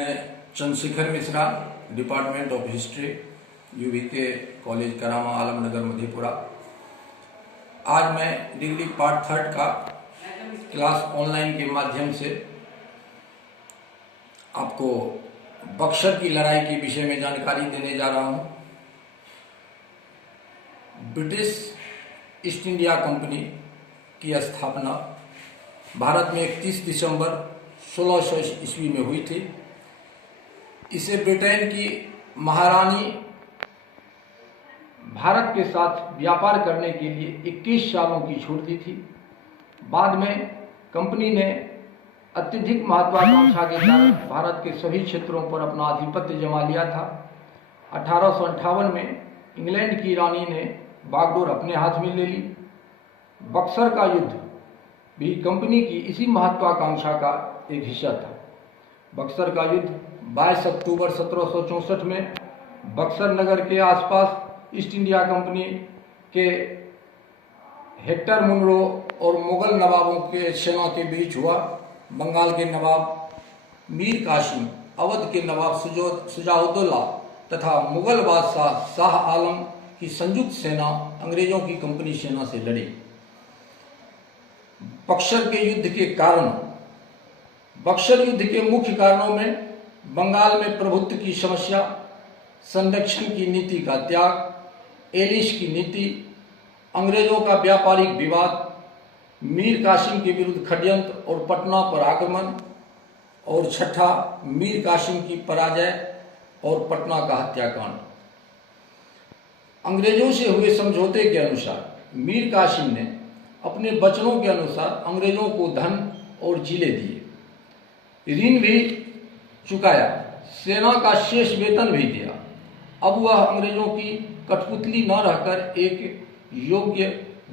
मैं Chandrashekhar Mishra, department of history, UVK college Karama, Alamnagar, Madhepura. आज मैं डिग्री पार्ट 3 का क्लास ऑनलाइन के माध्यम से आपको बक्सर की लड़ाई के विषय में जानकारी देने जा रहा हूं। ब्रिटिश ईस्ट इंडिया कंपनी की स्थापना भारत में 31 दिसंबर 1600 ईस्वी में हुई थी। इसे ब्रिटेन की महारानी भारत के साथ व्यापार करने के लिए 21 सालों की छूट दी थी। बाद में कंपनी ने अत्यधिक महत्वाकांक्षा के कारण भारत के सभी क्षेत्रों पर अपना आधिपत्य जमा लिया था। 1858 में इंग्लैंड की रानी ने बागडोर अपने हाथ में ले ली। बक्सर का युद्ध भी कंपनी की इसी महत्वाकांक्षा का एक हिस्सा था। बक्सर का युद्ध 22 अक्टूबर 1764 में बक्सर नगर के आसपास ईस्ट इंडिया कंपनी के हेक्टर मुनरो और मुगल नवाबों के सेना के बीच हुआ। बंगाल के नवाब मीर कासिम, अवध के नवाब शुजाउद्दौला तथा मुगल बादशाह शाह आलम की संयुक्त सेना अंग्रेजों की कंपनी सेना से लड़ी। बक्सर के युद्ध के कारण, बक्सर युद्ध के मुख्य कारणों में बंगाल में प्रभुत्व की समस्या, संरक्षण की नीति का त्याग, एलिस की नीति, अंग्रेजों का व्यापारिक विवाद, मीर कासिम के विरुद्ध षड्यंत्र और पटना पर आक्रमण, और छठा मीर कासिम की पराजय और पटना का हत्याकांड। अंग्रेजों से हुए समझौते के अनुसार मीर कासिम ने अपने वचनों के अनुसार अंग्रेजों को धन और जिले दिए, ऋण भी चुकाया, सेना का शेष वेतन भी दिया। अब वह अंग्रेजों की कठपुतली न रहकर एक योग्य,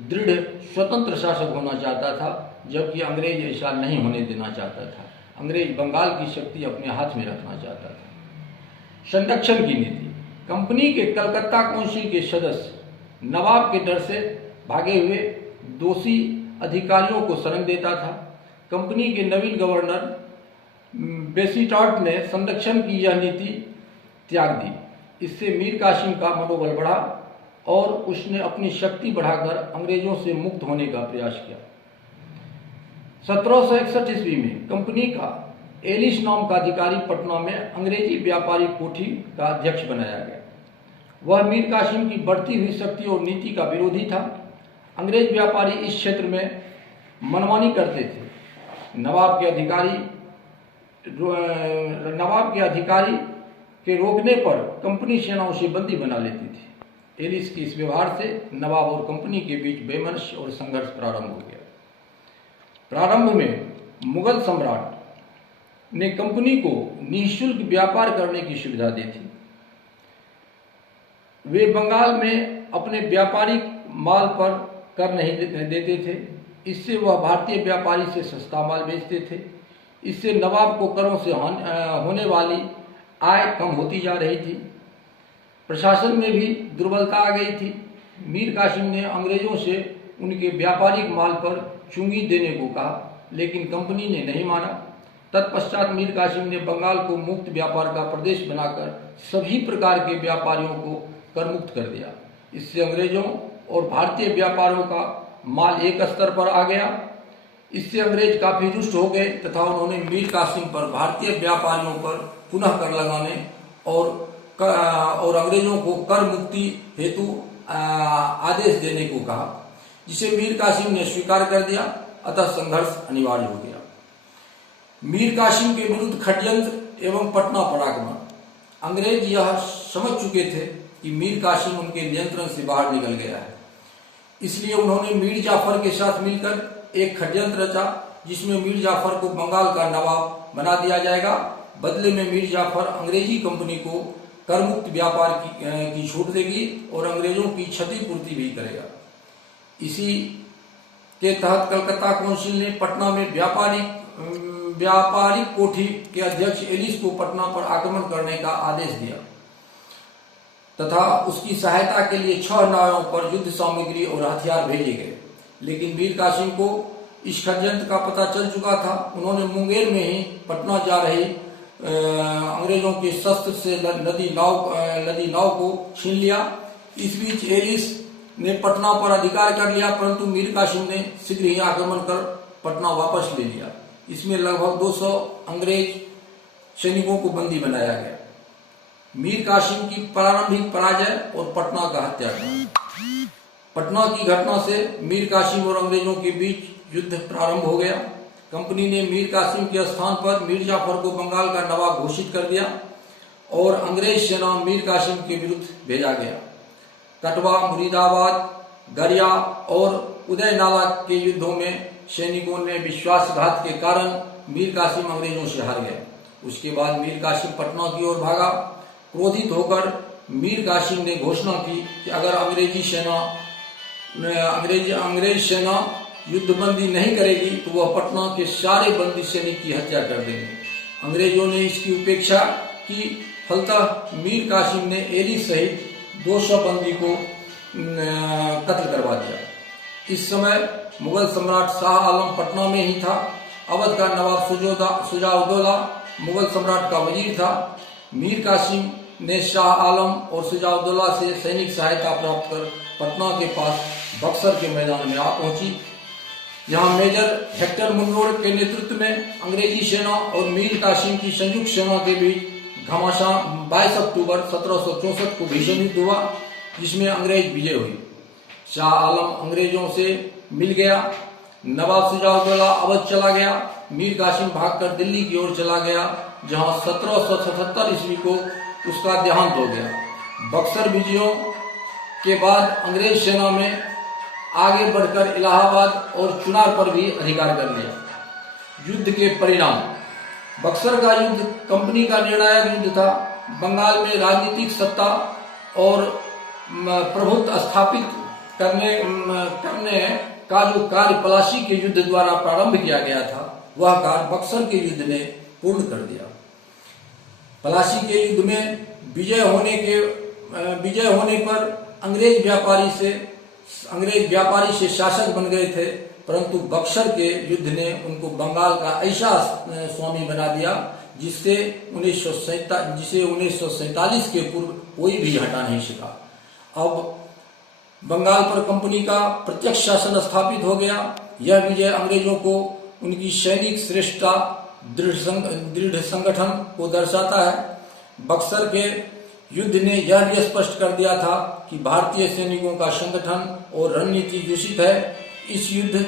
दृढ़, स्वतंत्र शासक होना चाहता था, जबकि अंग्रेज ऐसा नहीं होने देना चाहता था। अंग्रेज बंगाल की शक्ति अपने हाथ में रखना चाहता था। संरक्षण की नीति, कंपनी के कलकत्ता काउंसिल के सदस्य नवाब के डर से भागे हुए दोषी अधिकारियों को शरण देता था। कंपनी के नवीन गवर्नर बेसीटॉट ने संरक्षण की यह नीति त्याग दी। इससे मीर कासिम का मनोबल बढ़ा और उसने अपनी शक्ति बढ़ाकर अंग्रेजों से मुक्त होने का प्रयास किया। 1761 ईस्वी में कंपनी का एलिस नाम का अधिकारी पटना में अंग्रेजी व्यापारी कोठी का अध्यक्ष बनाया गया। वह मीर कासिम की बढ़ती हुई शक्ति और नीति का विरोधी था। अंग्रेज व्यापारी इस क्षेत्र में मनमानी करते थे। नवाब के अधिकारी के रोकने पर कंपनी सेना उसे बंदी बना लेती थी। एलिस के इस व्यवहार से नवाब और कंपनी के बीच वैमनस्य और संघर्ष प्रारंभ हो गया। प्रारंभ में मुगल सम्राट ने कंपनी को निःशुल्क व्यापार करने की सुविधा दी थी। वे बंगाल में अपने व्यापारिक माल पर कर नहीं देते थे। इससे वह भारतीय व्यापारी से सस्ता माल बेचते थे। इससे नवाब को करों से होने वाली आय कम होती जा रही थी। प्रशासन में भी दुर्बलता आ गई थी। मीर कासिम ने अंग्रेजों से उनके व्यापारिक माल पर चुंगी देने को कहा, लेकिन कंपनी ने नहीं माना। तत्पश्चात मीर कासिम ने बंगाल को मुक्त व्यापार का प्रदेश बनाकर सभी प्रकार के व्यापारियों को कर मुक्त कर दिया। इससे अंग्रेजों और भारतीय व्यापारियों का माल एक स्तर पर आ गया। इससे अंग्रेज काफी रुष्ट हो गए तथा उन्होंने मीर कासिम पर भारतीय व्यापारियों पर पुनः कर लगाने और अंग्रेजों को कर मुक्ति हेतु आदेश देने को कहा, जिसे मीर कासिम ने स्वीकार कर दिया। अतः संघर्ष अनिवार्य हो गया। मीर कासिम के विरुद्ध षड्यंत्र एवं पटना पर आक्रमण। अंग्रेज यह समझ चुके थे कि मीर कासिम उनके नियंत्रण से बाहर निकल गया है। इसलिए उन्होंने मीर जाफर के साथ मिलकर एक षड्यंत्र रचा, जिसमें मीर जाफर को बंगाल का नवाब बना दिया जाएगा। बदले में मीर जाफर अंग्रेजी कंपनी को कर मुक्त व्यापार की छूट देगी और अंग्रेजों की क्षतिपूर्ति भी करेगा। इसी के तहत कलकत्ता काउंसिल ने पटना में व्यापारिक कोठी के अध्यक्ष एलिस को पटना पर आक्रमण करने का आदेश दिया तथा उसकी सहायता के लिए 6 नावों पर युद्ध सामग्री और हथियार भेजे गए। लेकिन मीर कासिम को इस षड्यंत्र का पता चल चुका था। उन्होंने मुंगेर में ही पटना जा रही अंग्रेजों के शस्त्र से लदी नाव को छीन लिया। इस बीच एलिस ने पटना पर अधिकार कर लिया, परंतु मीर कासिम ने शीघ्र ही आक्रमण कर पटना वापस ले लिया। इसमें लगभग 200 अंग्रेज सैनिकों को बंदी बनाया गया। मीर कासिम की प्रारंभिक पराजय और पटना का हत्याकांड। पटना की घटना से मीर कासिम और अंग्रेजों के बीच युद्ध प्रारंभ हो गया। कंपनी ने मीर कासिम के स्थान पर मीर जाफर को बंगाल का नवाब घोषित कर दिया और अंग्रेज सेना मीर कासिम के विरुद्ध भेजा गया। कटवा, मुरीदाबाद, गरिया और उदयनाला के युद्धों में सैनिकों ने विश्वासघात के कारण मीर कासिम अंग्रेजों से हार गए। उसके बाद मीर कासिम पटना की ओर भागा। क्रोधित होकर मीर कासिम ने घोषणा की कि अगर अंग्रेज सेना युद्धबंदी नहीं करेगी तो वह पटना के सारे बंदी सैनिक की हत्या कर देंगे। अंग्रेजों ने इसकी उपेक्षा की, फलतः मीर कासिम ने एलिस सहित 200 बंदी को कत्ल करवा दिया। इस समय मुगल सम्राट शाह आलम पटना में ही था। अवध का नवाब शुजाउद्दौला मुगल सम्राट का वजीर था। मीर कासिम ने शाह आलम और शुजाउद्दौला से सैनिक सहायता प्राप्त कर पटना के पास बक्सर के मैदान में आ पहुंची। यहाँ मेजर हेक्टर मुनरोड के नेतृत्व में अंग्रेजी सेना और मीर कासिम की संयुक्त सेना के बीच घमासान 22 अक्टूबर 1764 को भीषण युद्ध हुआ, जिसमें अंग्रेज विजय हुई। शाह आलम अंग्रेजों से मिल गया। नवाब शुजाउद्दौला अवध चला गया। मीर कासिम भागकर दिल्ली की ओर चला गया, जहां 1777 ईस्वी को उसका देहांत हो गया। बक्सर विजयों के बाद अंग्रेज सेना में आगे बढ़कर इलाहाबाद और चुनार पर भी अधिकार कर लिया। युद्ध के परिणाम। बक्सर का युद्ध कंपनी का निर्णायक युद्ध था। बंगाल में राजनीतिक सत्ता और प्रभुत्व स्थापित करने का जो कार्य पलासी के युद्ध द्वारा प्रारंभ किया गया था, वह कार्य बक्सर के युद्ध ने पूर्ण कर दिया। पलासी के युद्ध में विजय होने पर अंग्रेज व्यापारी से शासक बन गए थे, परंतु बक्सर के युद्ध ने उनको बंगाल का ऐसा स्वामी बना दिया जिसे 1947 के पूर्व कोई भी हटा नहीं सका। अब बंगाल पर कंपनी का प्रत्यक्ष शासन स्थापित हो गया। यह विजय अंग्रेजों को उनकी सैनिक श्रेष्ठता, दृढ़ संगठन को दर्शाता है। बक्सर के युद्ध ने यह भी स्पष्ट कर दिया था कि भारतीय सैनिकों का संगठन और रणनीति दूषित है। इस युद्ध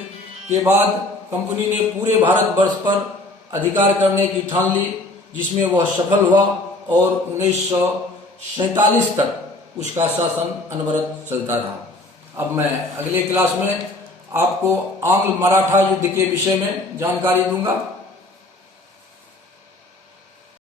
के बाद कंपनी ने पूरे भारतवर्ष पर अधिकार करने की ठान ली, जिसमें वह सफल हुआ और 1947 तक उसका शासन अनवरत चलता रहा। अब मैं अगले क्लास में आपको आंग्ल मराठा युद्ध के विषय में जानकारी दूंगा।